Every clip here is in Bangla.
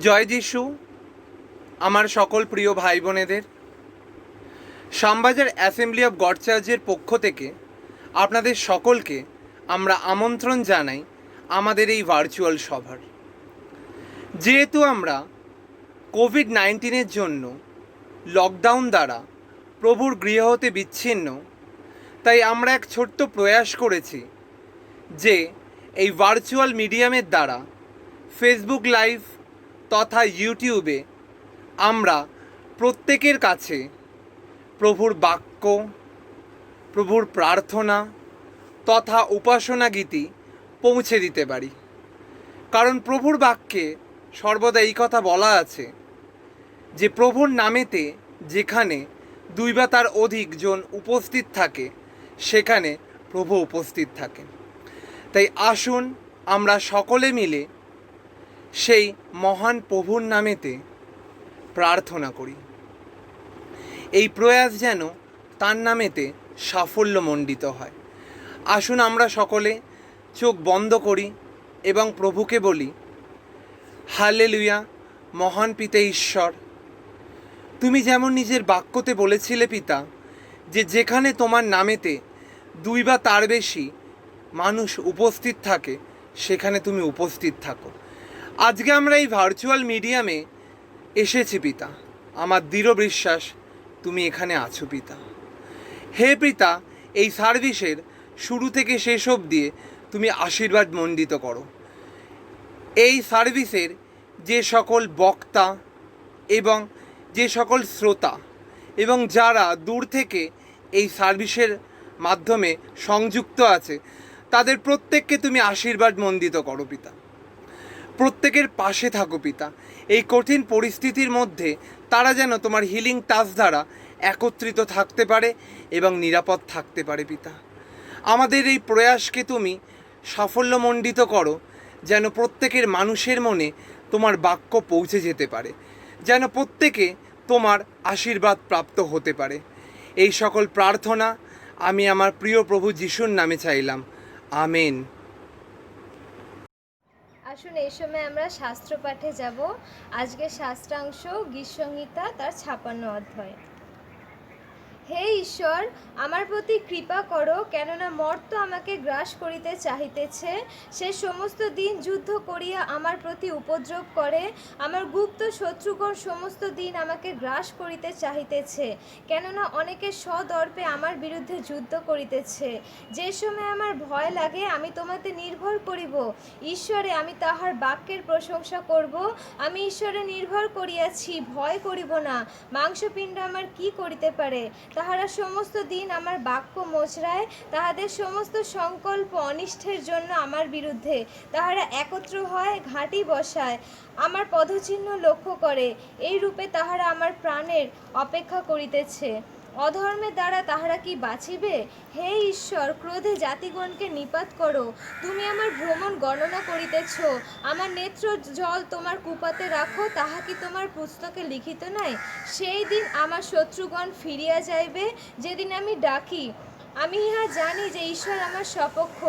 জয় যিশু। আমার সকল প্রিয় ভাই বোনেদের শ্যামবাজার অ্যাসেম্বলি অফ গড চার্চের পক্ষ থেকে আপনাদের সকলকে আমরা আমন্ত্রণ জানাই আমাদের এই ভার্চুয়াল সভার। যেহেতু আমরা কোভিড-19 জন্য লকডাউন দ্বারা প্রভুর গৃহ হতে বিচ্ছিন্ন, তাই আমরা এক ছোট্ট প্রয়াস করেছি যে এই ভার্চুয়াল মিডিয়ামের দ্বারা ফেসবুক লাইভ তথা ইউটিউবে আমরা প্রত্যেকের কাছে প্রভুর বাক্য, প্রভুর প্রার্থনা তথা উপাসনা গীতি পৌঁছে দিতে পারি। কারণ প্রভুর বাক্যে সর্বদা এই কথা বলা আছে যে প্রভুর নামেতে যেখানে দুই বা তার অধিক জন উপস্থিত থাকে সেখানে প্রভু উপস্থিত থাকে। তাই আসুন আমরা সকলে মিলে সেই মহান প্রভুর নামেতে প্রার্থনা করি। এই প্রয়াস যেন তার নামেতে সাফল্যমণ্ডিত হয়। আসুন আমরা সকলে চোখ বন্ধ করি এবং প্রভুকে বলি, হালেলুয়া। মহান পিতা ঈশ্বর, তুমি যেমন নিজের বাক্যতে বলেছিলে পিতা, যে যেখানে তোমার নামেতে দুই বা তার বেশি মানুষ উপস্থিত থাকে সেখানে তুমি উপস্থিত থাকো। আজকে আমরা এই ভার্চুয়াল মিডিয়ামে এসেছি পিতা, আমার দৃঢ় বিশ্বাস তুমি এখানে আছো পিতা। হে পিতা, এই সার্ভিসের শুরু থেকে শেষ অবধি তুমি আশীর্বাদ মণ্ডিত করো। এই সার্ভিসের যে সকল বক্তা এবং যে সকল শ্রোতা এবং যারা দূর থেকে এই সার্ভিসের মাধ্যমে সংযুক্ত আছে তাদের প্রত্যেককে তুমি আশীর্বাদ মণ্ডিত করো পিতা। প্রত্যেকের পাশে থাকো পিতা। এই কঠিন পরিস্থিতির মধ্যে তারা যেন তোমার হিলিং টাচ দ্বারা একত্রিত থাকতে পারে এবং নিরাপদ থাকতে পারে পিতা। আমাদের এই প্রয়াসকে তুমি সাফল্যমণ্ডিত করো, যেন প্রত্যেকের মানুষের মনে তোমার বাক্য পৌঁছে যেতে পারে, যেন প্রত্যেকে তোমার আশীর্বাদ প্রাপ্ত হতে পারে। এই সকল প্রার্থনা আমি আমার প্রিয় প্রভু যিশুর নামে চাইলাম, আমেন। আসুন এই সময় আমরা শাস্ত্র পাঠে যাব। আজকের শাস্ত্রাংশ গীত সংহিতা তার 56 অধ্যায়। হে ঈশ্বর, আমার প্রতি কৃপা করো, কেননা মর্ত আমাকে গ্রাস করিতে চাহিতেছে। সে সমস্ত দিন যুদ্ধ করিয়া আমার প্রতি উপদ্রব করে। আমার গুপ্ত শত্রুগণ সমস্ত দিন আমাকে গ্রাস করিতে চাহিতেছে, কেননা অনেকে সদর্পে আমার বিরুদ্ধে যুদ্ধ করিতেছে। যে সময় আমার ভয় লাগে আমি তোমাতে নির্ভর করিব। ঈশ্বরে আমি তাহার বাক্যের প্রশংসা করব। আমি ঈশ্বরে নির্ভর করিয়াছি, ভয় করিব না। মাংসপিণ্ড আমার কি করিতে পারে? তাহারা সমস্ত দিন আমার বাক্য মোচড়ায়, তাহাদের সমস্ত সংকল্প অনিষ্টের জন্য আমার বিরুদ্ধে। তাহারা একত্র হয়, ঘাঁটি বসায়, আমার পদচিহ্ন লক্ষ্য করে। এই রূপে তাহারা আমার প্রাণের অপেক্ষা করিতেছে। অধর্মের দ্বারা তাহারা কি বাঁচিবে? হে ঈশ্বর, ক্রোধে জাতিগণকে নিপাত করো। তুমি আমার ভ্রমণ গণনা করিতেছ। আমার নেত্র জল তোমার কুপাতে রাখো, তাহা কি তোমার পুস্তকে লিখিত নাই? সেই দিন আমার শত্রুগণ ফিরিয়া যাইবে, যেদিন আমি ডাকি। আমি ইহা জানি যে ঈশ্বর আমার সপক্ষ।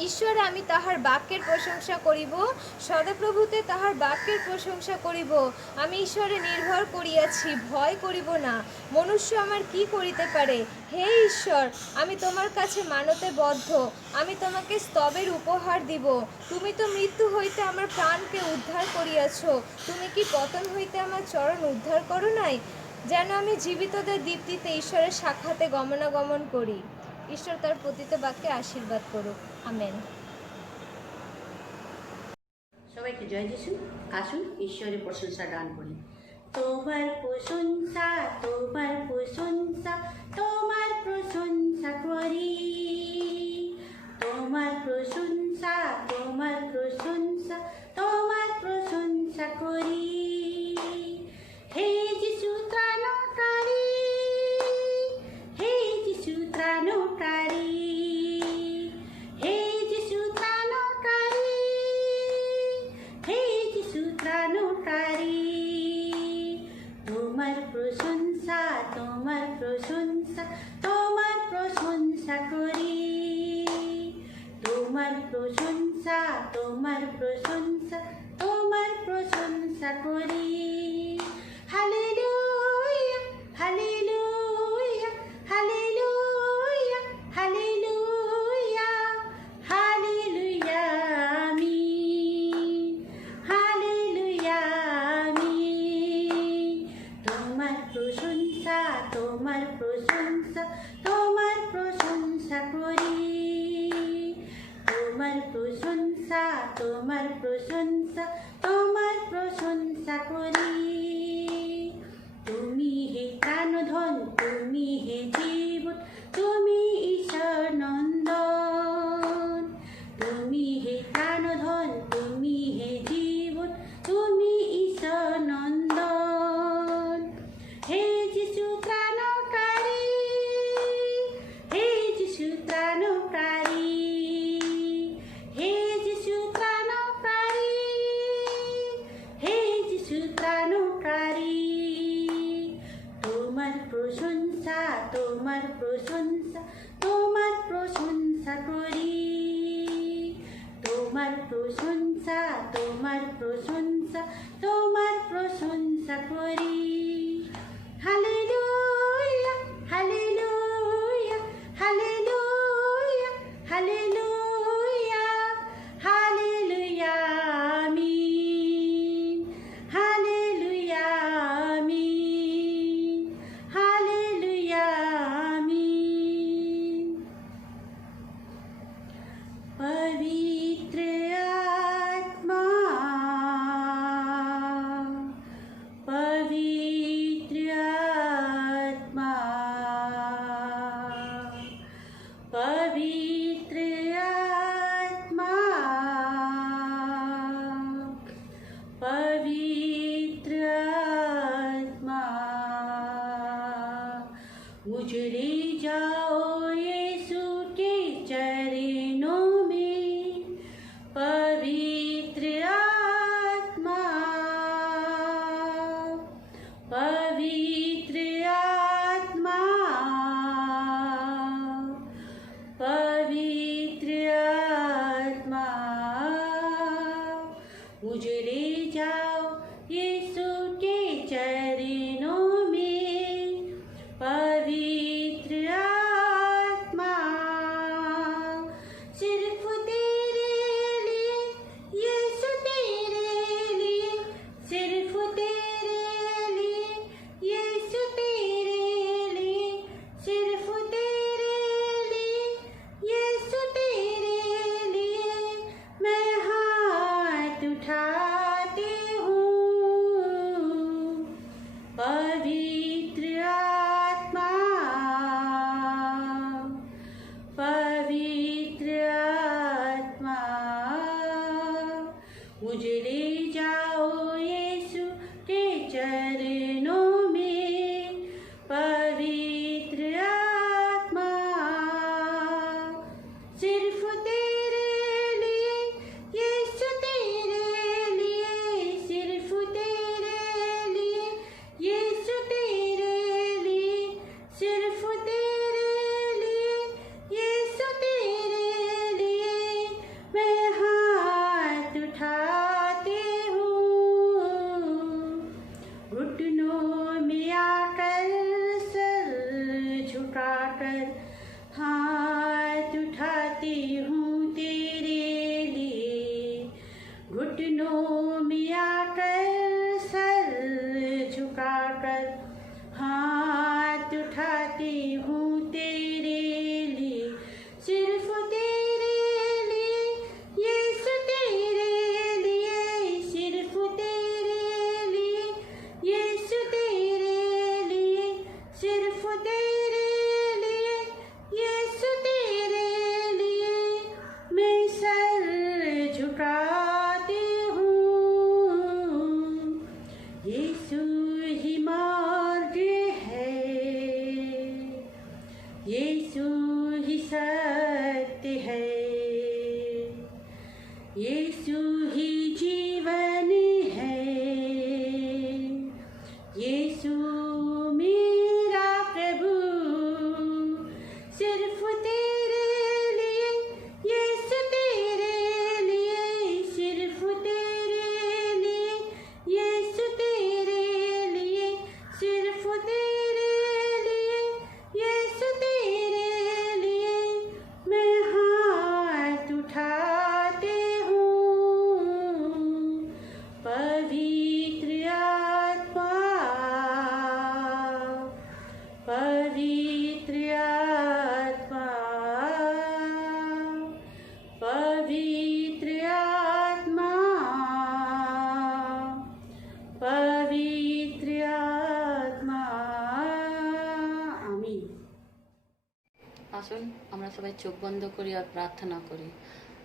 ঈশ্বরে আমি তাহার বাক্যের প্রশংসা করিব, সদাপ্রভুতে তাহার বাক্যের প্রশংসা করিব। আমি ঈশ্বরে নির্ভর করিয়াছি, ভয় করিব না। মনুষ্য আমার কি করিতে পারে? হে ঈশ্বর, আমি তোমার কাছে মানতে বদ্ধ। আমি তোমাকে স্তবের উপহার দিব। তুমি তো মৃত্যু হইতে আমার প্রাণকে উদ্ধার করিয়াছ। তুমি কি পতন হইতে আমার চরণ উদ্ধার করো নাই? যেন আমি জীবিতদের দীপ্তিতে ঈশ্বরের সাক্ষাতে গমনাগমন করি। ঈশ্বর তার পতিত বাক্যে আশীর্বাদ করুক, আমেন। সবাইকে জয় যিশু। আসুন ঈশ্বরের প্রশংসা গান করি। তোমার প্রশংসা, তোমার প্রশংসা, তোমার প্রশংসা করি। তোমার প্রশংসা, তোমার প্রশংসা, তোমার প্রশংসা করি। হে যিশু ত্রাণকারী, হে যিশু ত্রাণকারী, হে যিশু ত্রাণকারী, হে যিশু ত্রাণকারী। তোমার প্রশংসা, তোমার প্রশংসা, তোমার প্রশংসা করি। তোমার প্রশংসা, তোমার প্রশংসা, তোমার প্রশংসা করি। হালেলুয়া হালেলুয়া হালেলুয়া হালেলুয়া হালেলুয়া আমিন হালেলুয়া আমিন। তোমার প্রশংসা তোমার প্রশংসা তোমার প্রশংসা করি। তোমার প্রশংসা তোমার প্রশংসা তোমার প্রশংসা করি। তুমি হে প্রাণধন তুমি হে জীবন তুমি ঈশ্বর নন্দন। তুমি হে প্রাণধন তুমি হে জীবন তুমি ঈশ্বর নন্দন। হে যিশু ত্রাণকারী হে যিশু ত্রাণকারী হে যিশু ত্রাণকারী হে যিশু ত্রাণকারী। তোমার প্রশংসা তোমার প্রশংসা তোমার প্রশংসা করি। তোমার প্রশংসা তোমার প্রশংসা তোমার প্রশংসা করি। হালেলুয়া হালেলুয়া হালেলুয়া হালেলুয়া হালেলুয়া আমিন হালেলুয়া আমিন হালেলুয়া আমিন। পবিত্র আত্মা পবিত্র আত্মা পবিত্র আত্মা पवित्र आत्मा उजड़े जाओ यीशु के चरणों में। पवित्र आत्मा पवित्र आत्मा पवित्र आत्मा उजड़े जाओ यीशु के चरणों में। पवित्र आत्मा सिर्फ तेरे लिए यीशु तेरे लिए सिर्फ तेरे लिए यीशु तेरे लिए सिर्फ तेरे लिए यीशु तेरे लिए मैं हाथ उठाती हूँ। पवित्र आत्मा पवित्र आत्मा उजड़े जाओ यीशु के चरणों में। पवित्र आत्मा सिर्फ तेरे लिए यीशु तेरे लिए सिर्फ तेरे लिए यीशु तेरे लिए सिर्फ तेरे लिए यीशु तेरे लिए मैं हाथ उठाती हूँ। घुटनों में आकर सर झुकाकर हाथ उठाती हूँ तेरे लिए। घुटनों में आकर सर झुकाकर हाथ उठाती हूँ तेरे लिए। सिर्फ तेरे लिए यीशु तेरे लिए सिर्फ तेरे लिए यीशु तेरे लिए सिर्फ तेरे लिए यीशु तेरे लिए मैं सर झुकाती हूँ। यीशु ही मार्ग है यीशु ही सत्य है यीशु ही जीवन है। यीशु मेरा प्रभु सिर्फ तेरे लिए यीशु तेरे लिए सिर्फ तेरे लिए সবাই চোখ বন্ধ করি আর প্রার্থনা করি।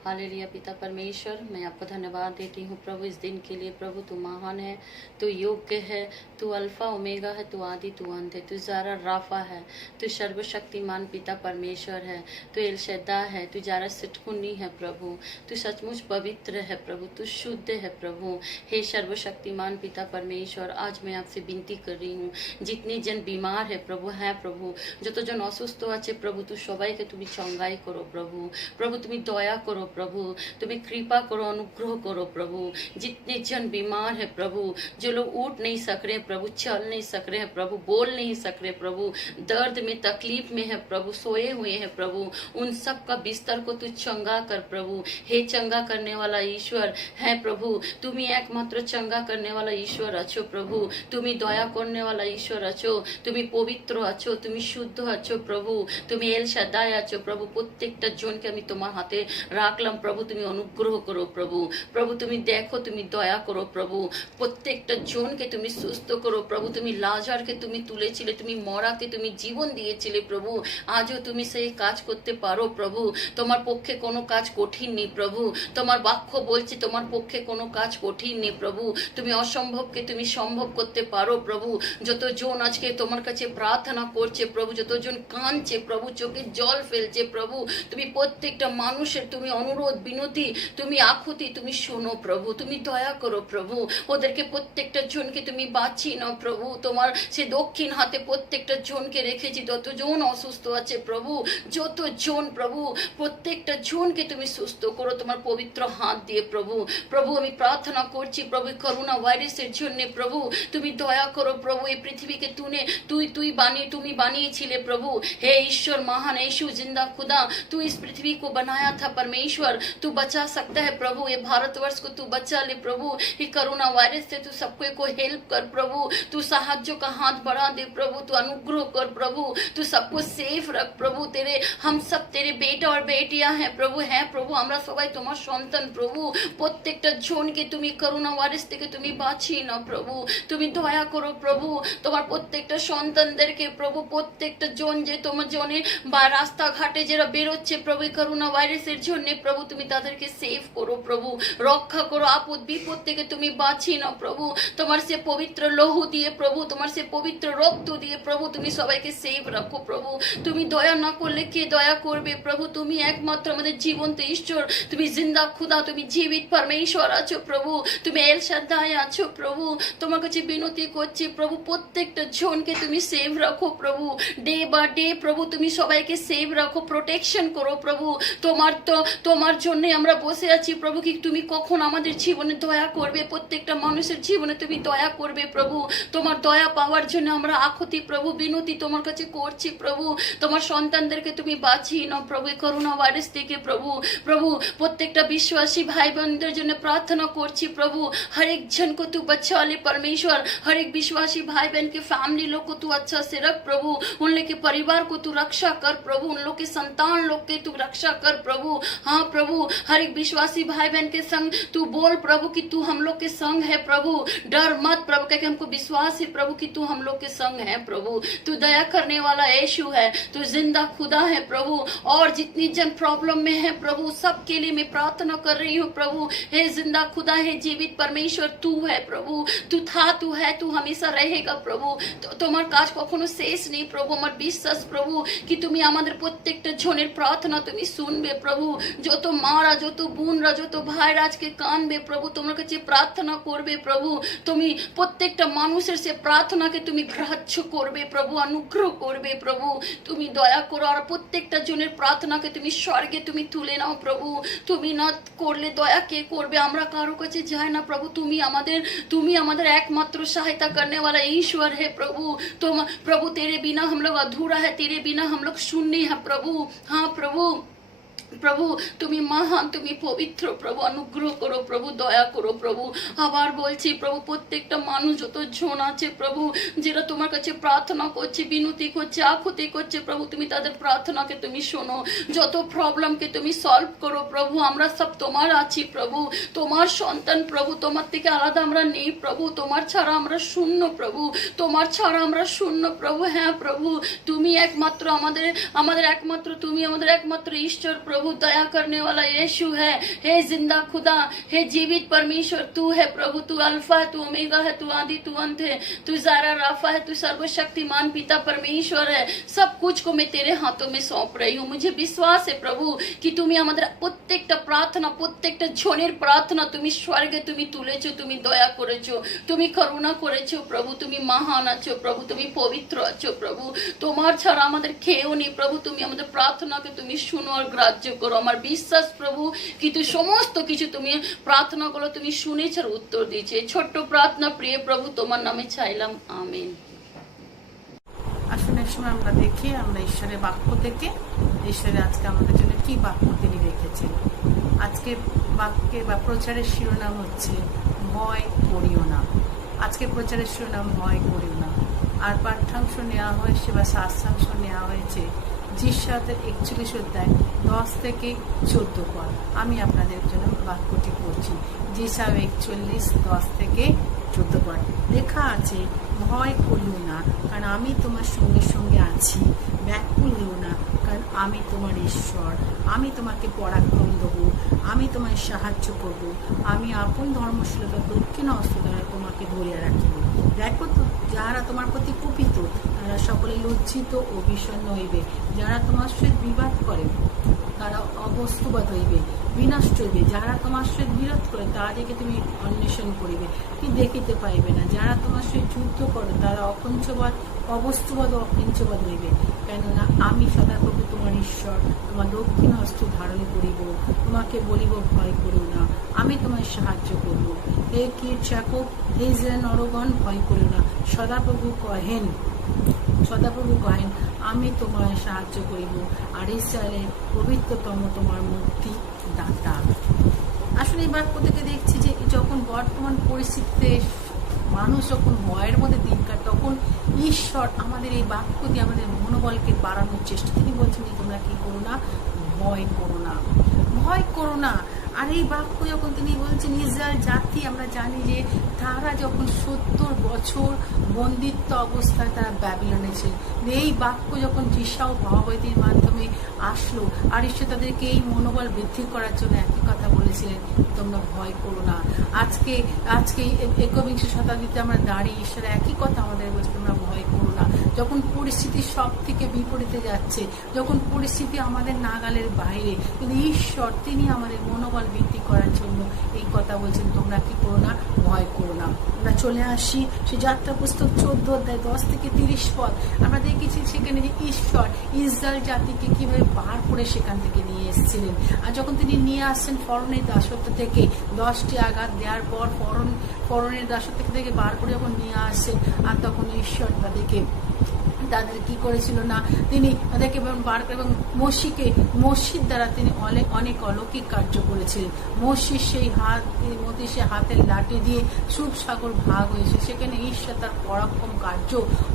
हालेलुया पिता परमेश्वर, मैं आपको धन्यवाद देती हूँ प्रभु इस दिन के लिए। प्रभु तू महान है, तू योग्य है, तू अल्फा ओमेगा है, तू आदि तू अंत है, तू जारा राफा है, तू सर्वशक्तिमान पिता परमेश्वर है, तू एल शद्दा है, तू जारा सिटकुनी है प्रभु, तू सचमुच पवित्र है प्रभु, तू शुद्ध है प्रभु। हे सर्वशक्तिमान पिता परमेश्वर, आज मैं आपसे विनती कर रही हूँ, जितने जन बीमार है प्रभु हैं प्रभु, যত জন অসুস্থ আছে প্রভু, তু সবাইকে তুমি চঙ্গাই করো প্রভু। প্রভু তুমি দয়া করো प्रभु, तुम्हें कृपा करो, अनुग्रह करो प्रभु। जितने जन बीमार है प्रभु, जो लोग उठ नहीं सक रहे प्रभु, चल नहीं सक रहे हैं प्रभु, बोल नहीं सक रहे प्रभु, दर्द में तकलीफ में है प्रभु, सोए हुए हैं प्रभु, उन सब का बिस्तर को तू चंगा कर प्रभु। हे चंगा करने वाला ईश्वर है प्रभु, तुम्ही एकमात्र चंगा करने वाला ईश्वर আছো प्रभु, तुम्ही দয়া করনে वाला ईश्वर আছো, তুমি পবিত্র আছো, তুমি শুদ্ধ আছো প্রভু, তুমি এল শাদ্দাই আছো প্রভু। প্রত্যেকটা জনকে আমি তোমার হাতে রাখলাম প্রভু, তুমি অনুগ্রহ করো প্রভু। প্রভু তুমি দেখো, তুমি দয়া করো প্রভু, প্রত্যেকটা জনকে তুমি সুস্থ করো প্রভু। তুমি লাজারকে তুমি তুলেছিলে, তুমি মরাকে তুমি জীবন দিয়েছিলে প্রভু, আজও তুমি সেই কাজ করতে পারো প্রভু। তোমার পক্ষে কোনো কাজ কঠিন নেই প্রভু, তোমার বাক্য বলছে তোমার পক্ষে কোনো কাজ কঠিন নেই প্রভু। তুমি অসম্ভবকে তুমি সম্ভব করতে পারো প্রভু। যতজন আজকে তোমার কাছে প্রার্থনা করছে প্রভু, যতজন কাঁদছে প্রভু, চোখে জল ফেলছে প্রভু, তুমি প্রত্যেকটা মানুষের তুমি অনুরোধ বিনতি, তুমি আকুতি তুমি শোনো প্রভু, তুমি দয়া করো প্রভু। ওদেরকে প্রত্যেকটা জনকে তুমি বাঁচিয়ে নাও প্রভু, তোমার সে দক্ষিণ হাতে প্রত্যেকটা জনকে রেখেছি। যতজন অসুস্থ আছে প্রভু, যতজন প্রভু, প্রত্যেকটা জনকে তুমি সুস্থ করো তোমার পবিত্র হাত দিয়ে প্রভু। প্রভু আমি প্রার্থনা করছি প্রভু, করোনা ভাইরাসের জন্য প্রভু তুমি দয়া করো प्रभु। ये पृथ्वी के তুমি বানিয়েছিলে प्रभु। हे ईश्वर महान, यीशु जिंदा खुदा, तू इस पृथ्वी को बनाया था परमेश्वर, तू बचा सकता है प्रभु। ये भारतवर्ष को तू बचा ले प्रभु, ये कोरोना वायरस से तू सबको को हेल्प कर प्रभु, तू साहाଯ୍य का हाथ बढ़ा दे प्रभु, तू अनुग्रह कर प्रभु, तू सबको सेफ रख प्रभु। तेरे हम सब तेरे बेटा और बेटियां हैं प्रभु, हैं प्रभु, আমরা সবাই তোমার সন্তান প্রভু। প্রত্যেকটা জনকে তুমি করোনা ভাইরাস থেকে তুমি বাঁচিয়ে নাও প্রভু, তুমি দয়া করো প্রভু। তোমার প্রত্যেকটা সন্তানদেরকে প্রভু, প্রত্যেকটা জন যে তোমার জনের বা রাস্তাঘাটে যারা বেরোচ্ছে প্রভু করোনা ভাইরাসের জন্য প্রভু, তুমি তাদেরকে সেভ করো প্রভু, রক্ষা করো, আপদ বিপদ থেকে তুমি বাঁচিয়ে নাও প্রভু। তোমার সে পবিত্র লহু দিয়ে প্রভু, তোমার সে পবিত্র রক্ত দিয়ে প্রভু তুমি সবাইকে সেভ রাখো প্রভু। তুমি দয়া না করলে কে দয়া করবে প্রভু? তুমি একমাত্র আমাদের জীবন্ত ঈশ্বর, তুমি জিন্দা খুদা, তুমি জীবিত পরমেশ্বর আছো প্রভু, তুমি এল শাদ্দাই আছো প্রভু। তোমার কাছে বিনতি করছি প্রভু, প্রত্যেকটা জনকে তুমি সেভ রাখো প্রভু, ডে বা ডে প্রভু তুমি সবাইকে সেভ রাখো, প্রোটেকশন করো প্রভু। তোমার জন্য আমরা বসে আছি প্রভু, কি তুমি কখন আমাদের জীবনে দয়া করবে, প্রত্যেকটা মানুষের জীবনে তুমি দয়া করবে প্রভু। তোমার দয়া পাওয়ার জন্য আমরা আকুতি প্রভু, বিনতি তোমার কাছে করছি প্রভু। তোমার সন্তানদেরকে তুমি বাঁচিয়ে নাও প্রভু করোনা ভাইরাস থেকে প্রভু। প্রভু প্রত্যেকটা বিশ্বাসী भाई बहनों जন্য प्रार्थना করছি प्रभु, हर एक जन को तू बचा ले परमेश्वर। हर एक विश्वासी भाई बहन के फैमिली लोग को तू अच्छा से रख प्रभु, उन लोग के परिवार को तू रक्षा कर प्रभु, उन लोग के संतान लोग के तू रक्षा कर प्रभु। हाँ प्रभु, हर एक विश्वासी भाई बहन के संग तू बोल प्रभु कि तू हम लोग के संग है प्रभु, डर मत प्रभु, क्योंकि हमको विश्वास है प्रभु कि तू हम लोग के संग है प्रभु। तू दया करने वाला यीशु है, तू जिंदा खुदा है प्रभु। और जितनी जन प्रॉब्लम में है प्रभु, सबके लिए मैं प्रार्थना कर रही हूँ प्रभु। हे जिंदा खुदा, है जीवित परमेश्वर तू है प्रभु, तू था, तू है, तू हमेशा रहेगा प्रभु। तो তোমার কাজ কখনো শেষ নেই প্রভু। আমার বিশ্বাস প্রভু কি তুমি আমাদের প্রত্যেকটা জনের প্রার্থনা তুমি শুনবে প্রভু। যত মারা, যত বোনরা, যত ভাইরা আজকে কাঁদবে প্রভু, তোমার কাছে প্রার্থনা করবে প্রভু। তুমি প্রত্যেকটা মানুষের সে প্রার্থনাকে তুমি গ্রাহ্য করবে প্রভু, অনুগ্রহ করবে প্রভু। তুমি দয়া করো, আর প্রত্যেকটা জনের প্রার্থনাকে তুমি স্বর্গে তুমি তুলে নাও প্রভু। তুমি না করলে দয়া কে করবে? আমরা কারো কাছে যাই না प्रभु, तुम्ही हमारे एकमात्र सहायता करने वाला ईश्वर है प्रभु। तुम प्रभु, तेरे बिना हम लोग अधूरा है, तेरे बिना हम लोग शून्य है प्रभु। हाँ प्रभु, প্রভু তুমি মহান, তুমি পবিত্র প্রভু, অনুগ্রহ করো প্রভু, দয়া করো প্রভু। আবার বলছি প্রভু, প্রত্যেকটা মানুষ যত জন আছে প্রভু, যারা তোমার কাছে প্রার্থনা করছে, বিনতি করছে, আকুতি করছে প্রভু, তুমি তাদের প্রার্থনাকে তুমি শোনো, যত প্রবলেমকে তুমি সলভ করো প্রভু। আমরা সব তোমার আছি প্রভু, তোমার সন্তান প্রভু, তোমার থেকে আলাদা আমরা নেই প্রভু, তোমার ছাড়া আমরা শূন্য প্রভু, তোমার ছাড়া আমরা শূন্য প্রভু। হ্যাঁ প্রভু, তুমি একমাত্র আমাদের একমাত্র, তুমি আমাদের একমাত্র ঈশ্বর প্রভু, दया करने वाला यीशु है। हे जिंदा खुदा, हे जीवित परमेश्वर, तू है प्रभु, तू अल्फा है, तू ओमेगा है, तू आदि, तू अंत है, तू जारा राफा है, तू सर्वशक्तिमान पिता परमेश्वर है। सब कुछ को मैं तेरे हाथों में सौंप रही हूँ। मुझे विश्वास है प्रभु कि তুমি আমাদের প্রত্যেকটা প্রার্থনা, প্রত্যেকটা জনের প্রার্থনা তুমি স্বর্গে তুমি তুলেছো, তুমি দয়া করেছো, তুমি করুণা করেছো প্রভু। তুমি মহান আছো প্রভু, তুমি পবিত্র আছো প্রভু, তোমার ছাড়া আমাদের খেয়েও নেই প্রভু। তুমি আমাদের প্রার্থনাকে তুমি শুনো আর গ্রাহ্য করো। আমার বিশ্বাস প্রভু কিন্তু সমস্ত কিছু তুমি প্রার্থনাগুলো তুমি শুনেছ আর উত্তর দিয়েছে। ছোট্ট প্রার্থনা প্রিয় প্রভু তোমার নামে চাইলাম, আমিন। আসলে সময় আমরা দেখি আমরা ঈশ্বরের বাক্য থেকে ঈশ্বরের আজকে আমাদের জন্য কি বাক্য তিনি রেখেছেন। আজকে বাক্যে বা প্রচারের শিরোনাম হচ্ছে ভয় করিও না। আজকে প্রচারের শিরোনাম ভয় করিও না। আর পাঠ্যাংশ নেওয়া হয়েছে বা শাস্ত্রাংশ নেওয়া হয়েছে যিশাতে 41 অধ্যায় 10 থেকে 14 পদ। আমি আপনাদের জন্য বাক্যটি পড়ছি। যিশা 41 10 থেকে 14 পদ লেখা আছে, ভয় করিও না, কারণ আমি তোমার সঙ্গে সঙ্গে আছি। ব্যাকুল হইও না, কারণ আমি তোমার ঈশ্বর। আমি তোমাকে পরাক্রম দেবো, আমি তোমায় সাহায্য করব। আমি আপন ধর্মশীলতা দক্ষিণ হস্ত দ্বারা তোমাকে ধরিয়া রাখিব। দেখো তো, যাহারা তোমার প্রতি কুপিত তারা সকলে লজ্জিত ও বিষণ্ণ হইবে। যারা তোমার সহিত বিবাদ করে তারা অবস্তুবাদ হইবে, বিনষ্ট হইবে। যারা তোমার সহিত বিরোধ করে তাহাদেরকে তুমি অন্বেষণ করিবে, কি দেখিতে পাইবে না। যারা তোমার সহিত যুদ্ধ করে তারা অকঞ্চবাদ, অবস্তুবাদ ও অকিঞ্চবাদ হইবে। কেননা আমি সদাপ্রভু তোমার ঈশ্বর তোমার দক্ষিণ হস্ত ধারণ করিব, তোমাকে বলিব ভয় করিও না, আমি তোমায় সাহায্য করব। হে কীর্চাকব, হে ইসরায়েল নরগণ, ভয় করিও না। সদাপ্রভু কহেন আমি তোমায় সাহায্য করিব, আর ইসরায়েলের পবিত্রতম তোমার মুক্তি দাতা। আসলে এই বাক্য থেকে দেখছি যে যখন বর্তমান পরিস্থিতিতে মানুষ যখন ভয়ের মধ্যে দিন কাটে, তখন ঈশ্বর আমাদের এই বাক্য দিয়ে আমাদের মনোবলকে বাড়ানোর চেষ্টা। তিনি বলছেন যে তোমরা কি করো না, ভয় করো না, ভয় করো না। আর এই বাক্য যখন তিনি বলছেন, ইসরায়েল জাতি আমরা জানি যে তারা যখন 70 বছর বন্দিত্ব অবস্থায় তারা ব্যাবিলনে ছিল, এই বাক্য যখন যিশা ও ভাবাবতীর মাধ্যমে আসলো আর ঈশ্বর তাদেরকে এই মনোবল বৃদ্ধি করার জন্য একই কথা বলেছিলেন, তোমরা ভয় করো না। আজকে 21 শতাব্দীতে আমরা দাঁড়িয়ে ঈশ্বর একই কথা আমাদের বলছে, তোমরা ভয় করো না। যখন পরিস্থিতি সব থেকে বিপরীতে যাচ্ছে, যখন পরিস্থিতি আমাদের নাগালের বাইরে, কিন্তু ঈশ্বর তিনি আমাদের মনোবল বৃদ্ধি করার জন্য এই কথা বলছেন, তোমরা কি করো না, ভয় করো না। আমরা চলে আসি সে যাত্রা পুস্তক 14 অধ্যায় 10 থেকে 30 পদ। আমরা দেখেছি সেখানে যে ঈশ্বর ইসরায়েল জাতিকে কিভাবে বার করে সেখান থেকে নিয়ে এসেছিলেন। আর যখন তিনি নিয়ে আসছেন ফরনের দাসত্ব থেকে, 10টি আঘাত দেওয়ার পর ফরনের দাসত্ব থেকে বার করে যখন নিয়ে আসছেন, আর তখন ঈশ্বর তাদের কি করেছিল না, তিনি তাদেরকে বার করে এবং মসির দ্বারা তিনি অনেক অলৌকিক কার্য করেছিলেন। মসির সেই হাতের লাঠি দিয়ে সুপ সাগর ভাগ হয়েছে। সেখানে ঈশ্বর তার পরাক্রম কার্য,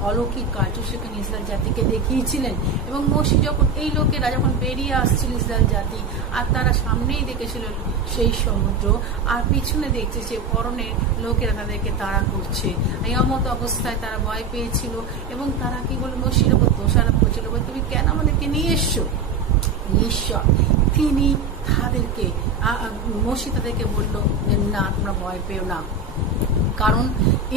অলৌকিক কার্য সেখানে ইসরায়েল জাতিকে দেখিয়েছিলেন। এবং মসি যখন এই লোকেরা যখন বেরিয়ে আসছিল ইসরায়েল জাতি, আর তারা সামনেই দেখেছিল সেই সমুদ্র, আর পিছনে দেখছে যে ফরনের লোকেরা তাদেরকে তাড়া করছে। এই অমত অবস্থায় তারা ভয় পেয়েছিল এবং তারা কি বলে মসির ওপর দোষারোপ করছিল, তুমি কেন আমাদেরকে নিয়ে এসছো। ঈশ্বর তিনি মসি তাদেরকে বললো না, তোমরা ভয় পেও না, কারণ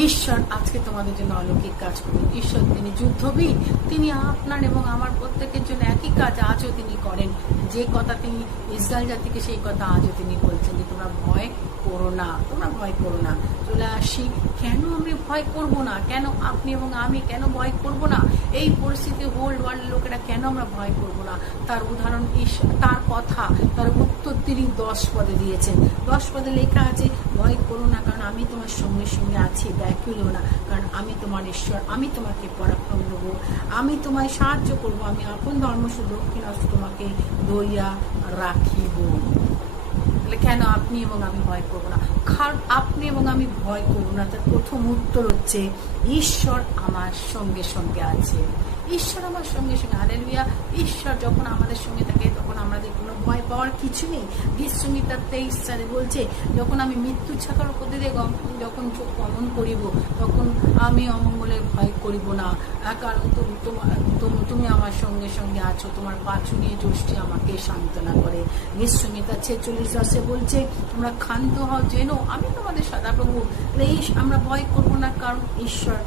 ঈশ্বর আজকে তোমাদের জন্য অলৌকিক কাজ করবেন। ঈশ্বর তিনি যুদ্ধবীর, তিনি আপনার এবং আমার প্রত্যেকের জন্য একই কাজ আজও তিনি করেন। যে কথা তিনি ইসরায়েল জাতিকে, সেই কথা আজও তিনি বলছেন যে তোমরা ভয় করো না, তোমরা ভয় করো না। চলে আসি, কেন আমি ভয় করব না, কেন আপনি এবং আমি কেন ভয় করব না। এই পরিস্থিতি হোল্ড ওয়ার্ল্ড লোকেরা কেন আমরা ভয় করব না, তার উদাহরণ তার কথা, তার উত্তর তিনি 10 পদে দিয়েছেন। 10 পদে লেখা আছে, ভয় করো না, কারণ আমি তোমার সঙ্গে সঙ্গে আছি। ব্যাকুল হও না, কারণ আমি তোমার ঈশ্বর। আমি তোমাকে পরাক্রম দেবো, আমি তোমায় সাহায্য করবো। আমি আপন ধর্মস্ব দক্ষিণ হস্ত তোমাকে লইয়া রাখিব। তাহলে কেন আপনি এবং আমি ভয় করবো না? কারণ আপনি এবং আমি ভয় করবো না, তার প্রথম উত্তর হচ্ছে ঈশ্বর আমার সঙ্গে সঙ্গে আছে। ঈশ্বর আমার সঙ্গে সঙ্গে, হালেলুয়া। ঈশ্বর যখন আমাদের সঙ্গে থাকে তখন আমাদের কোনো ভয় পাওয়ার কিছু নেই। গীতসংহিতা 23 সালে বলছে, যখন আমি মৃত্যু ছাকার উপর দিয়ে যখন চোখ গমন করিব, তখন আমি অমঙ্গলের ভয় করিব না, কারণ তুমি আমার সঙ্গে সঙ্গে আছো, তোমার বাছুনিয়ে যষ্টি আমাকে সান্ত্বনা করে। গীতসংহিতা 46 বলছে, তোমরা ক্ষান্ত হও, যেন আমি তোমাদের সদাপ্রভু। আমরা ভয় করবো না, কারণ ঈশ্বর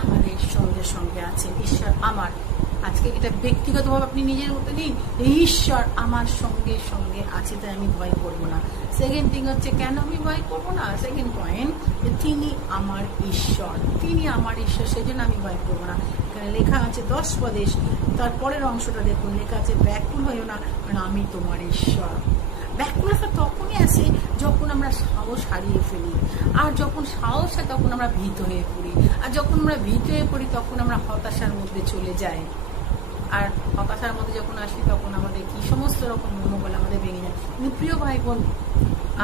আমাদের সঙ্গে সঙ্গে আছে। ঈশ্বর আমার, আজকে এটা ব্যক্তিগতভাবে আপনি নিজের মতো নিন, ঈশ্বর আমার সঙ্গে সঙ্গে আছে, তাই আমি ভয় করবো না। সেকেন্ড থিং হচ্ছে, কেন আমি ভয় করবো না? সেকেন্ড পয়েন্ট, তিনি আমার ঈশ্বর, তিনি আমার ঈশ্বর, সেই জন্য আমি ভয় করবো না। এখানে লেখা আছে 10 পদে, তারপরের অংশটা দেখুন, লেখা আছে, ব্যাকুল হইও না, কারণ আমি তোমার ঈশ্বর। ব্যাকুলতা তখনই আসে যখন আমরা সাহস হারিয়ে ফেলি, আর যখন সাহস হয় তখন আমরা ভীত হয়ে পড়ি, আর যখন আমরা ভীত হয়ে পড়ি তখন আমরা হতাশার মধ্যে চলে যাই। আর হতাশার মধ্যে যখন আসি তখন আমাদের কি সমস্ত রকম মনোবল আমাদের ভেঙে যায়। প্রিয় ভাই বোন,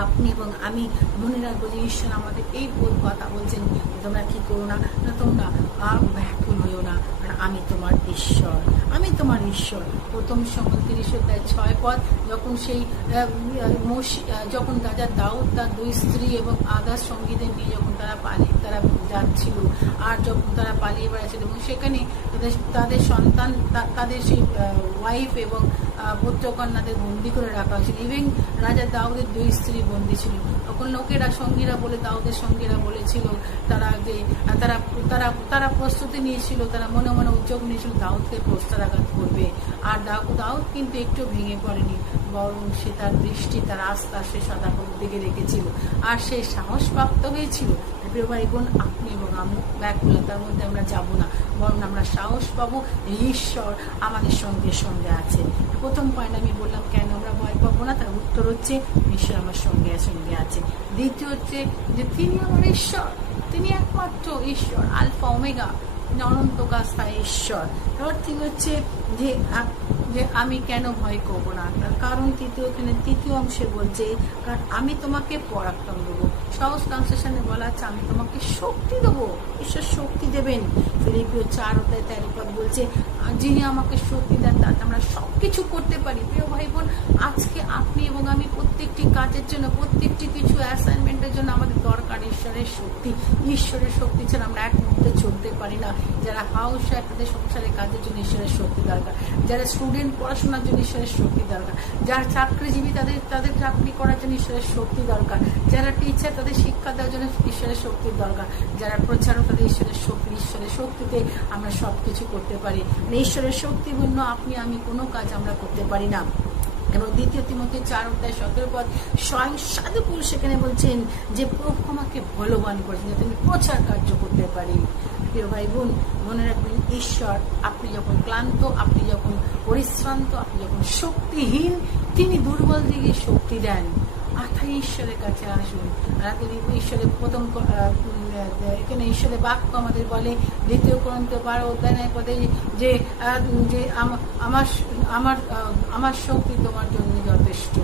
আপনি এবং আমি মনে রাখবো যে ঈশ্বর আমাদের এই কথা বলছেন, তোমরা কি করো না, তোমরা ব্যাকুল হইও না, আমি তোমার ঈশ্বর, আমি তোমার ঈশ্বর। প্রথম সময় 30:6 যখন সেই যখন রাজা দাউদ তার 2 স্ত্রী এবং আদার সঙ্গীদের নিয়ে যখন তারা যাচ্ছিল, আর যখন তারা পালিয়ে বেড়াচ্ছিল, এবং সেখানে তাদের সন্তান, তাদের সেই ওয়াইফ এবং পুত্রকন্যাদের বন্দি করে রাখা হয়েছিল। ইভেন রাজা দাউদের 2 স্ত্রী বন্দি ছিল। তখন লোকেরা, সঙ্গীরা বলে, দাউদের সঙ্গীরা বলেছিল, তারা প্রস্তুতি নিয়েছিল, তারা মনে মনে উদ্যোগ নিয়েছিল দাউদকে প্রস্তারাঘাত করবে। আর দাউদ কিন্তু একটু ভেঙে পড়েনি, বরং সে তার দৃষ্টি, তার আস্থা সে সদাপ্রভুর দিকে রেখেছিল, আর সে সাহস প্রাপ্ত হয়েছিল। প্রিয় ভাই বোন, আপনি এবং আমি ব্যাকুলতার মধ্যে আমরা যাব না, বরং আমরা সাহস পাবো, ঈশ্বর আমাদের সঙ্গে সঙ্গে আছে। প্রথম পয়েন্ট আমি বললাম, কেন আমরা ভয় পাবো না, তার উত্তর হচ্ছে ঈশ্বর আমার সঙ্গে সঙ্গে আছে। দ্বিতীয় হচ্ছে যে তিনি আমার ঈশ্বর, তিনি একমাত্র ঈশ্বর, আলফা ওমেগা, অনন্তকাস্থায় ঈশ্বর। থার্ড থিং হচ্ছে যে আমি কেন ভয় করবো না, তার কারণ তৃতীয় অংশে বলছে, কারণ আমি তোমাকে পরাক্রম দেবো। সহজ ট্রান্সলেশনে বলা আছে, আমি তোমাকে শক্তি দেবো। ঈশ্বর শক্তি দেবেন। ফিলিপিও 4:13 বলছে, যিনি আমাকে শক্তি দেন তাতে আমরা সবকিছু করতে পারি। প্রিয় ভাই বোন, আজকে আপনি এবং আমি প্রত্যেকটি কাজের জন্য, প্রত্যেকটি কিছু অ্যাসাইনমেন্টের জন্য আমাদের দরকার ঈশ্বরের শক্তি। ঈশ্বরের শক্তি ছাড়া আমরা এক মুহূর্তে চলতে পারি না। যারা হাউস ওয়াইফ, তাদের সংসারের কাজের জন্য ঈশ্বরের শক্তি দরকার। যারা স্টুডেন্ট, পড়াশোনার জন্য ঈশ্বরের শক্তি দরকার। যারা চাকরিজীবী, তাদের চাকরি করার জন্য ঈশ্বরের শক্তি দরকার। যারা টিচার, তাদের শিক্ষা দেওয়ার জন্য ঈশ্বরের শক্তির দরকার। যারা প্রচারক, তাদের ঈশ্বরের শক্তিতে আমরা সব কিছু করতে পারি। ঈশ্বরের শক্তি ভিন্ন আপনি আমি কোনো কাজ আমরা করতে পারি না। এবং 2 তিমথী 4:17 স্বয়ং সাধুপুর সেখানে বলছেন যে প্রভু আমাকে বলবান করেছেন যাতে আমি প্রচার কার্য করতে পারি। প্রিয় ভাই বোন, মনে রাখবেন, ঈশ্বর আপনি যখন ক্লান্ত, আপনি যখন পরিশ্রান্ত, আপনি যখন শক্তিহীন, তিনি দুর্বল দিকে শক্তি দেন। তাই ঈশ্বরের কাছে আসুন। ঈশ্বরের প্রথম এখানে ঈশ্বরের বাক্য আমাদের বলে 2 Corinthians 12:9 যে আমার শক্তি তোমার জন্য যথেষ্ট,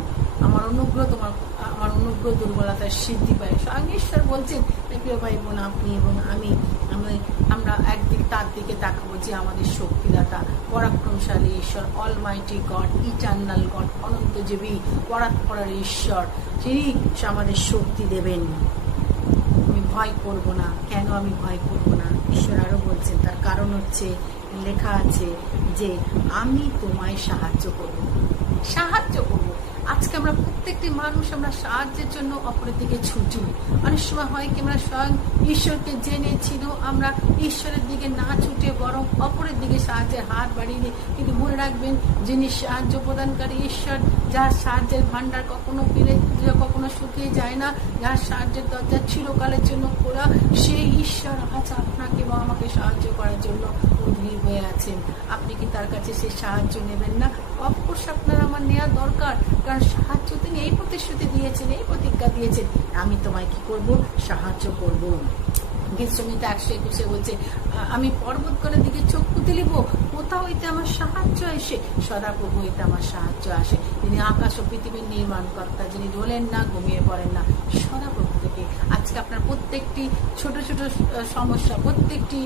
আমার অনুগ্রহ দুর্বলতার সিদ্ধি পায়। স্বয়ং ঈশ্বর বলছেন। প্রিয় ভাই বোন, আপনি এবং আমরা একদিকে তার দিকে তাকাবো, যে আমাদের শক্তিদাতা, পরাক্রমশালী ঈশ্বর, অলমাইটি গড, ইটার্নাল গড, অনন্তজীবী, পরাৎপরের ঈশ্বর, তিনি আমাদের শক্তি দেবেন। আমি ভয় করব না। কেন আমি ভয় করব না? ঈশ্বর আরো বলছেন, তার কারণ হচ্ছে লেখা আছে যে আমি তোমায় সাহায্য করব। আজকে আমরা প্রত্যেকটি মানুষ আমরা সাহায্যের জন্য অপরের দিকে ছুটি। অনেক সময় হয় কি, আমরা স্বয়ং ঈশ্বরকে জেনেছিল, আমরা ঈশ্বরের দিকে না ছুটে বরং অপরের দিকে সাহায্যের হাত বাড়িয়ে দিই। কিন্তু মনে রাখবেন, যিনি সাহায্য প্রদানকারী ঈশ্বর, যার সাহায্যের ভান্ডার কখনো শুকিয়ে যায় না, যার সাহায্যের দরজা চিরকালের জন্য খোলা, সেই ঈশ্বর আজ আপনাকে বা আমাকে সাহায্য করার জন্য উদ্গ্রীব হয়ে আছেন। আপনি কি তার কাছে সেই সাহায্য নেবেন না? অবশ্য আপনার আমার নেওয়া দরকার, কারণ সাহায্য তিনি এই প্রতিশ্রুতি দিয়েছেন, এই প্রতিজ্ঞা দিয়েছেন, আমি তোমায় কি করব? সাহায্য করব। গীত সংহিতা 121 বলছে, আমি পর্বতগণের দিকে চক্ষু তুলিব, কোথা হইতে আমার সাহায্য আসে? সদাপ্রভু হইতে আমার সাহায্য আসে। তিনি আকাশ ও পৃথিবীর নির্মাণকর্তা, যিনি দোলেন না, ঘুমিয়ে পড়েন না, সদাপ্রভু থেকে আজকে আপনার প্রত্যেকটি ছোট ছোট সমস্যা, প্রত্যেকটি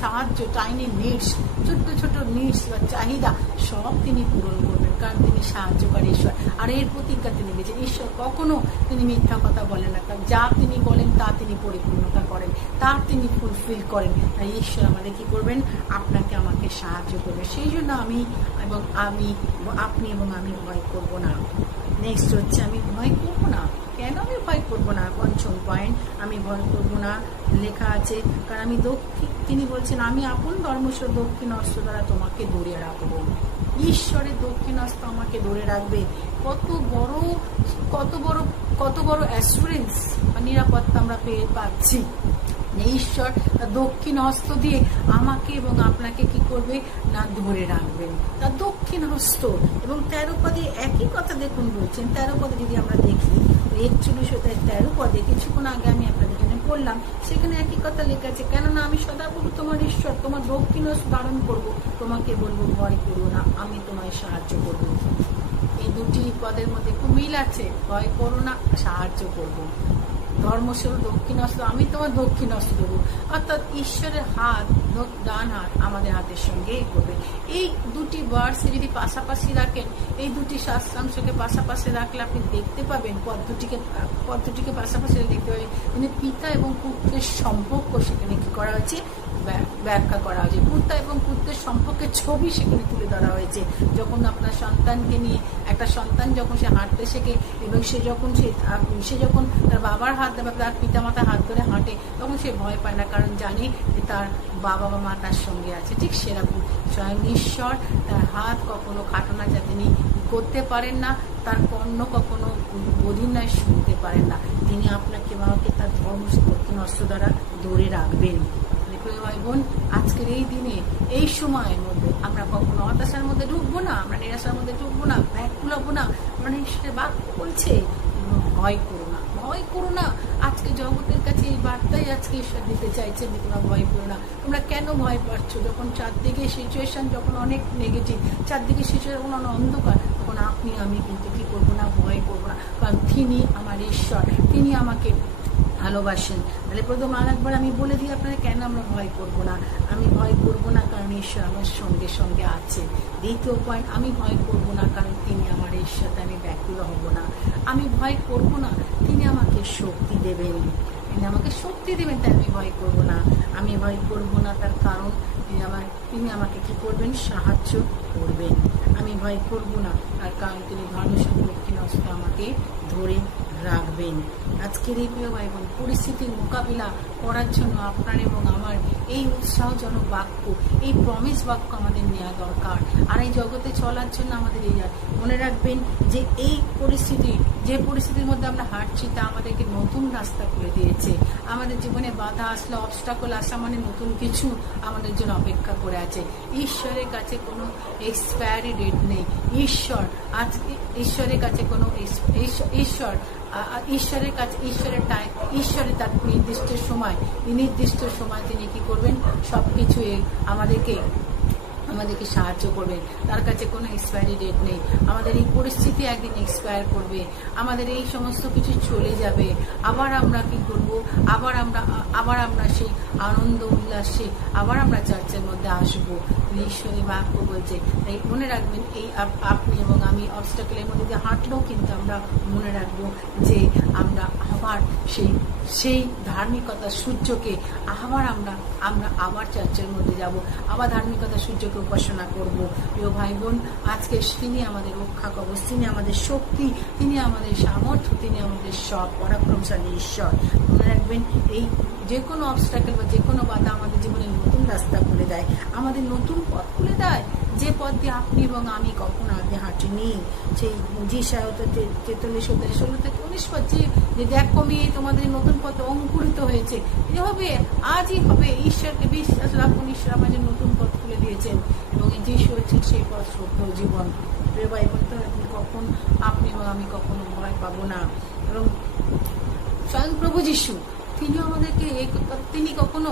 সাহায্য, টাইনি নিডস, ছোট্ট ছোট নিডস বা চাহিদা সব তিনি পূরণ করবেন, কারণ তিনি সাহায্যকারী ঈশ্বর। আর এর প্রতিজ্ঞা তিনি দিয়েছেন। ঈশ্বর কখনো তিনি মিথ্যা কথা বলেন না, কারণ যা তিনি বলেন তা তিনি পরিপূর্ণতা করেন, তা তিনি ফুলফিল করেন। তাই ঈশ্বর আমাদের কি করবেন? আপনাকে আমাকে সাহায্য করবে। সেই জন্য আপনি এবং আমি ভয় করব না। নেক্সট হচ্ছে, আমি ভয় করব না। কেন আমি ভয় করবো না? পঞ্চম পয়েন্ট, আমি ভয় করবো না লেখা আছে, কারণ আমি তিনি বলছেন, আমি আপন ধর্মস্বর দক্ষিণ অস্ত্র দ্বারা তোমাকে ধরে রাখবো। ঈশ্বরের দক্ষিণ অস্ত্র আমাকে ধরে রাখবে। কত বড় অ্যাসুরেন্স বা নিরাপত্তা আমরা পেয়ে পাচ্ছি। ঈশ্বর দক্ষিণ হস্ত দিয়ে আমাকে এবং আপনাকে কি করবে না ধরে রাখবেন, তার দক্ষিণ হস্ত। এবং 13 পদে একই কথা দেখুন বলছেন। 13 পদে যদি আমরা দেখি, 41-13 পদে কিছুক্ষণ আগে আমি আপনাদের জন্য পড়লাম, সেখানে একই কথা লেখা আছে, কেননা আমি সদাপ্রভু তোমার ঈশ্বর তোমার দক্ষিণ হস্ত ধারণ করবো, তোমাকে বলবো ভয় করো না, আমি তোমায় সাহায্য করবো। এই দুটি পদের মধ্যে খুব মিল আছে, ভয় করো না, সাহায্য করবো। ধর্মস্বরূপ দক্ষিণ হস্ত, আমি তোমার দক্ষিণ হস্ত দেবো। অর্থাৎ ঈশ্বরের হাত, ডান হাত আমাদের হাতের সঙ্গে করবে। এই দুটি ওয়ার্ডসে যদি পাশাপাশি রাখেন, এই দুটি শাস্ত্রাংশকে পাশাপাশি রাখলে আপনি দেখতে পাবেন, পদ্ধতিকে পাশাপাশি দেখতে পাবেন, মানে পিতা এবং পুত্রের সম্পর্ক সেখানে কি করা হয়েছে, ব্যাখ্যা করা হয়েছে। পিতা এবং পুত্রের সম্পর্কের ছবি সেখানে তুলে ধরা হয়েছে। যখন আপনার সন্তানকে নিয়ে, একটা সন্তান যখন সে হাঁটতে শেখে এবং সে যখন তার বাবার হাত বা তার পিতা মাতার হাত ধরে হাঁটে, তখন সে ভয় পায় না, কারণ জানে যে তার বাবা বা মা তার সঙ্গে আছে। ঠিক সেরকম স্বয়ং ঈশ্বর তার হাত কখনো খাটো না, যা তিনি করতে পারেন না, তার কর্ণ কখনো বধির নয়, শুনতে পারেন না। তিনি আপনাকে আমাকে তার দক্ষিণ অস্ত্র দ্বারা ধরে রাখবেন। ভাই বোন, আজকের এই দিনে, এই সময়ের মধ্যে আমরা কখনো হতাশার মধ্যে ঢুকবো না, আমরা নিরাশার মধ্যে ঢুকবো না, ব্যাগ খুলাবো না। মানে ঈশ্বরের বাক্য বলছে, ভয় করো না, ভয় করো না। আজকে জগতের কাছে এই বার্তাই আজকে ঈশ্বর দিতে চাইছেন যে তোমরা ভয় করো না। তোমরা কেন ভয় পাচ্ছ? যখন চারদিকে সিচুয়েশন যখন অনেক নেগেটিভ, চারদিকে সিচুয়েশন যখন অন্ধকার, তখন আপনি আমি কিন্তু কি করবো না, ভয় করবো না, কারণ তিনি আমার ঈশ্বর, তিনি আমাকে ভালোবাসেন। তাহলে প্রথম আরেকবার আমি বলে দিই আপনারা, কেন আমরা ভয় করবো না। আমি ভয় করবো না কারণ ঈশ্বর আমার সঙ্গে সঙ্গে আছে। দ্বিতীয় পয়েন্ট, আমি ভয় করবো না কারণ তিনি আমার ঈশ্বর, আমি ব্যাকুল হব না। আমি ভয় করবো না, তিনি আমাকে শক্তি দেবেন, তিনি আমাকে শক্তি দেবেন, তাই আমি ভয় করবো না। আমি ভয় করবো না তার কারণ তিনি আমাকে কি করবেন, সাহায্য করবেন। আমি ভয় করবো না তার কারণ তিনি ধর্মস্বরূপ দক্ষিণ হস্ত আমাকে ধরে রাখবেন। আজকের এই প্রিয় ভাই বোন, পরিস্থিতির মোকাবিলা করার জন্য আপনার এবং আমার এই উৎসাহজনক বাক্য, এই প্রমিস বাক্য আমাদের নেওয়া দরকার। আর এই জগতে চলার জন্য আমাদের এই মনে রাখবেন যে এই পরিস্থিতি, যে পরিস্থিতির মধ্যে আমরা হাঁটছি, তা আমাদেরকে নতুন রাস্তা খুলে দিয়েছে। আমাদের জীবনে বাধা আসলে, অবস্টাকল আসা মানে নতুন কিছু আমাদের জন্য অপেক্ষা করে আছে। ঈশ্বরের কাছে কোনো এক্সপায়ারি ডেট নেই। ঈশ্বরের কাছে কোনো ঈশ্বরের তার নির্দিষ্ট সময় তিনি কি করবেন, সবকিছু আমাদেরকে সাহায্য করবেন। তার কাছে কোনো এক্সপায়ারি ডেট নেই। আমাদের এই পরিস্থিতি একদিন এক্সপায়ার করবে, আমাদের এই সমস্ত কিছু চলে যাবে। আবার আমরা কি করব, আবার আমরা সেই আনন্দ উল্লাসে আবার আমরা চার্চের মধ্যে আসবো। ঈশ্বরী বাক্য বলছে। তাই মনে রাখবেন, এই আপনি এবং আমি অবস্টাকেলের মধ্যে দিয়ে হাঁটলেও কিন্তু আমরা মনে রাখবো যে আমরা আবার সেই ধার্মিকতার সূর্যকে আমরা আবার চার্চের মধ্যে যাব, আবার ধার্মিকতার সূর্যকে উপাসনা করব। প্রিয় ভাই বোন, আজকে তিনি আমাদের রক্ষা কবচ, তিনি আমাদের শক্তি, তিনি আমাদের সামর্থ্য, তিনি আমাদের সব পরাক্রমশালী ঈশ্বর। মনে রাখবেন, এই যে কোনো অবস্টাকেল বা যে কোনো বাধা আমাদের জীবনে নতুন রাস্তা খুলে দেয়, আমাদের নতুন পথ খুলে দেয়, যে পথ দিয়ে আপনি এবং আমি কখনো আগে হাঁটিনি। সেই যিশায়া 43-16-19 পদ, যে দেখ কমিয়ে তোমাদের নতুন পথ অঙ্কুরিত হয়েছে, এভাবে আজই হবে। ঈশ্বরকে বিশ্বাস রাখুন, ঈশ্বর আমাদের নতুন পথ খুলে দিয়েছেন এবং যিশু হচ্ছে সেই পথ, সত্য, জীবন। প্রিয় ভাই বোন, আপনি এবং আমি কখনো ভয় পাবো না। এবং স্বয়ং প্রভু যিশু তিনি কখনো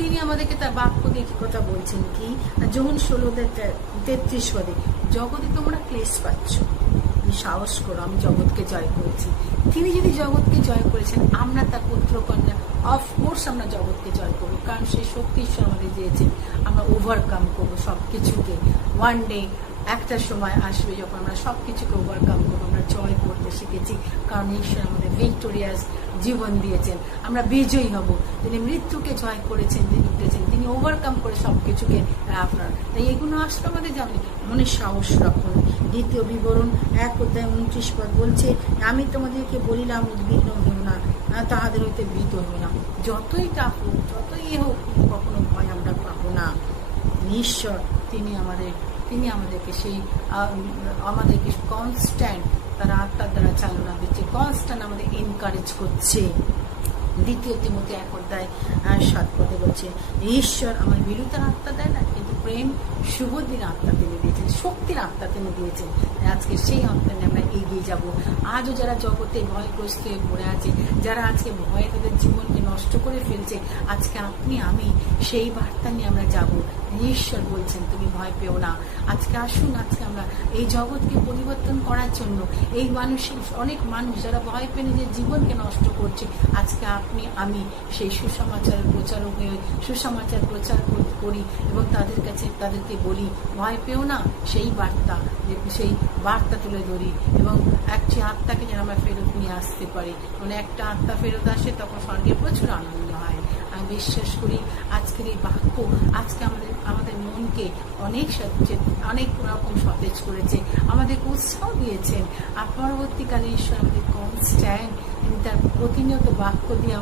তিনি আমাদেরকে তার বাক্য দিয়ে কি কথা বলছেন কি, যখন 16:33 পদে, জগতে তোমরা ক্লেশ পাচ্ছ, তুমি সাহস করো, আমি জগৎকে জয় করেছি। তিনি যদি জগৎকে জয় করেছেন, আমরা তার পুত্র কন্যা, অফকোর্স আমরা জগৎকে জয় করবো, কারণ সেই শক্তি ঈশ্বর আমাদের দিয়েছে। আমরা ওভারকাম করবো সবকিছুকে। ওয়ান ডে একটা সময় আসবে যখন আমরা সবকিছুকে ওভারকাম করবো, আমরা জয় করতে শিখেছি, কারণ ঈশ্বর আমাদের ভিক্টোরিয়াস জীবন দিয়েছেন, আমরা বিজয়ী হব। তিনি মৃত্যুকে জয় করেছেন, তিনি উঠেছেন, তিনি ওভারকাম করে সবকিছুকে আপনার। তাই এগুলো আসলে আমাদের জানি, মনে সাহস রাখুন। দ্বিতীয় বিবরণ 1:29 পদ বলছে, আমি তোমাদেরকে বলিলাম উদ্বিগ্ন হইও না, তাহাদের হইতে ভীত হইও না। যতই টাক হোক, যতই হোক, কখনো ভয় আমরা পাবো না। ঈশ্বর তিনি আমাদেরকে সেই আমাদেরকে কনস্ট্যান্ট তার আত্মার দ্বারা চালনা দিচ্ছে, কনস্ট্যান্ট আমাদের এনকারেজ করছে। দ্বিতীয় তিমোথী 1:7 পদে বলছে, ঈশ্বর আমার বিরুতার আত্মা দেয় না, কিন্তু প্রেম সুবুদ্ধির আত্মা তিনি দিয়েছেন, শক্তির আত্মা তিনি দিয়েছেন। আজকে সেই আত্মা নিয়ে আমরা এগিয়ে যাব। আজও যারা জগতে ভয়গ্রস্ত হয়ে পড়ে আছে, যারা আজকে ভয়ে তাদের জীবনকে নষ্ট করে ফেলছে, আজকে আপনি আমি সেই বার্তা নিয়ে আমরা যাব। ঈশ্বর বলছেন তুমি ভয় পেও না। আজকে আসুন, আজকে আমরা এই জগৎকে পরিবর্তন করার জন্য, এই অনেক মানুষ যারা ভয় পেয়ে নিজের জীবনকে নষ্ট করছে, আজকে আপনি আমি সেই সুসমাচারের প্রচারক হয়ে সুসমাচার প্রচার করি এবং তাদেরকে বলি ভয় পেও না, সেই বার্তা তুলে ধরি এবং একটি আত্মাকে যেন আমরা ফেরত নিয়ে আসতে পারি। মানে একটা আত্মা ফেরত আসে, তখন স্বর্গে প্রচুর আনন্দ হয়। আমি বিশ্বাস করি আজকের এই বাক্য আজকে আমাদের মনকে অনেক রকম সতেজ করেছে, আমাদেরকে উৎসাহ দিয়েছেন। আর পরবর্তীকালে ঈশ্বর আমাদের কনস্ট্যান্ট তার প্রতিনিয়ত বাক্য দিয়ে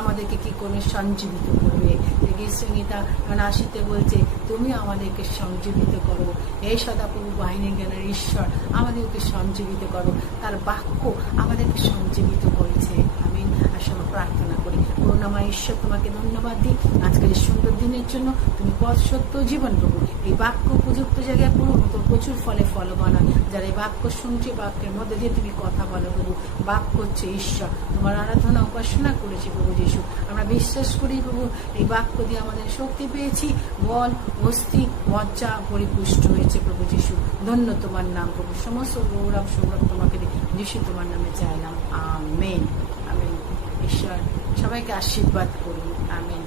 আমাদেরকে কি করবে, সঞ্জীবিত করবে। গীতসংহিতা 80 বলছে, তুমি আমাদেরকে সঞ্জীবিত করো। এই সদাপ্রভু বাহিনীর জ্ঞানের ঈশ্বর আমাদেরকে সঞ্জীবিত করো, তার বাক্য আমাদেরকে সঞ্জীবিত করেছে। আমি আসলে প্রার্থনা করি, করুণাময় ঈশ্বর তোমাকে ধন্যবাদ দিই আজকের এই সুন্দর দিনের জন্য। তুমি পথ সত্য জীবন প্রভু, এই বাক্য উপযুক্ত জায়গায় পুরো তোর প্রচুর ফল বানা। যারা এই বাক্য শুনছে, বাক্যের মধ্যে দিয়ে তুমি কথা বলো প্রভু। বাক্য হচ্ছে ঈশ্বর, তোমার আরাধনা উপাসনা করেছি প্রভু যিশু। আমরা বিশ্বাস করি প্রভু, এই বাক্য দিয়ে আমাদের শক্তি পেয়েছি, বল অস্থি মজ্জা পরিপুষ্ট হয়েছে প্রভু যিশু। ধন্য তোমার নাম প্রভু, সমস্ত গৌরব সৌরভ তোমাকে যিশু তোমার নামে চাইলাম। Amen amen. ঈশ্বর সবাইকে আশীর্বাদ করুন। আমেন।